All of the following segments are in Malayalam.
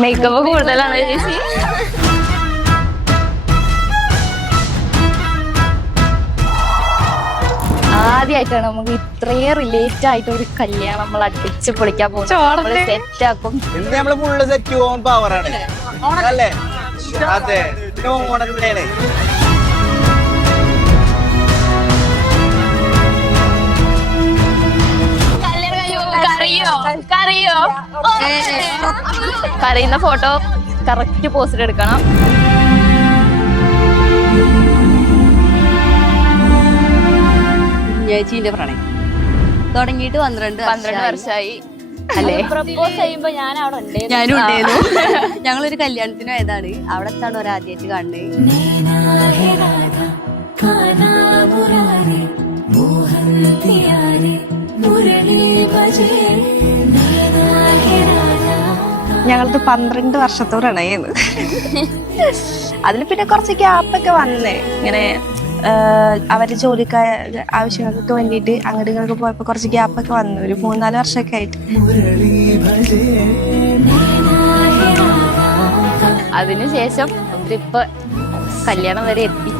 മേക്കപ്പ് കൂടുതലാണ് ചേച്ചി. ആദ്യമായിട്ടാണ് നമുക്ക് ഇത്രയും റിലേറ്റ് ആയിട്ട് ഒരു കല്യാണം നമ്മൾ അടിച്ച് പൊളിക്കാൻ പോകുന്നത്. സെറ്റ് ആക്കും. നമ്മള് ഫുള്ള് സെറ്റ് പോകാൻ പവറാണ് അല്ലേ? അതെ, ഓണത്തിലാണ്. കരയുന്ന ഫോട്ടോ കറക്റ്റ് പോസ്റ്റ് എടുക്കണം. ചേച്ചീന്റെ പ്രണയം തുടങ്ങിയിട്ട് 12 വർഷമായി അല്ലേ? പ്രപ്പോസ് ചെയ്യുമ്പോ ഞാനും ഉണ്ടായിരുന്നു. ഞങ്ങളൊരു കല്യാണത്തിന് പോയതാണ്. അവിടെ വെച്ചാണ് ഒരാദ്യമായിട്ട് കാണുന്നത്. ഞങ്ങളത് 12 വർഷത്തെ പ്രണയാണ്. അതിൽ പിന്നെ കുറച്ച് ഗ്യാപ്പൊക്കെ വന്നേ. ഇങ്ങനെ അവരുടെ ജോലിക്ക് ആവശ്യങ്ങൾക്ക് വേണ്ടിയിട്ട് അങ്ങോട്ട് ഇങ്ങോട്ട് പോയപ്പോ കുറച്ച് ഗ്യാപ്പൊക്കെ വന്നു. ഒരു 3-4 വർഷമൊക്കെ ആയിട്ട്. അതിനുശേഷം ഇപ്പൊ കല്യാണം വരെ എത്തി.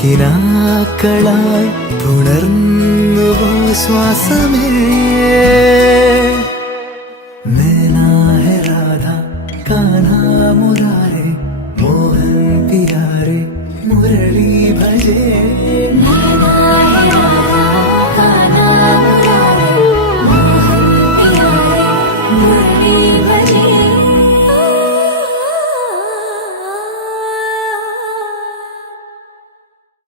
കിനാക്കളായി തുടർന്നുവോ ശ്വാസമേ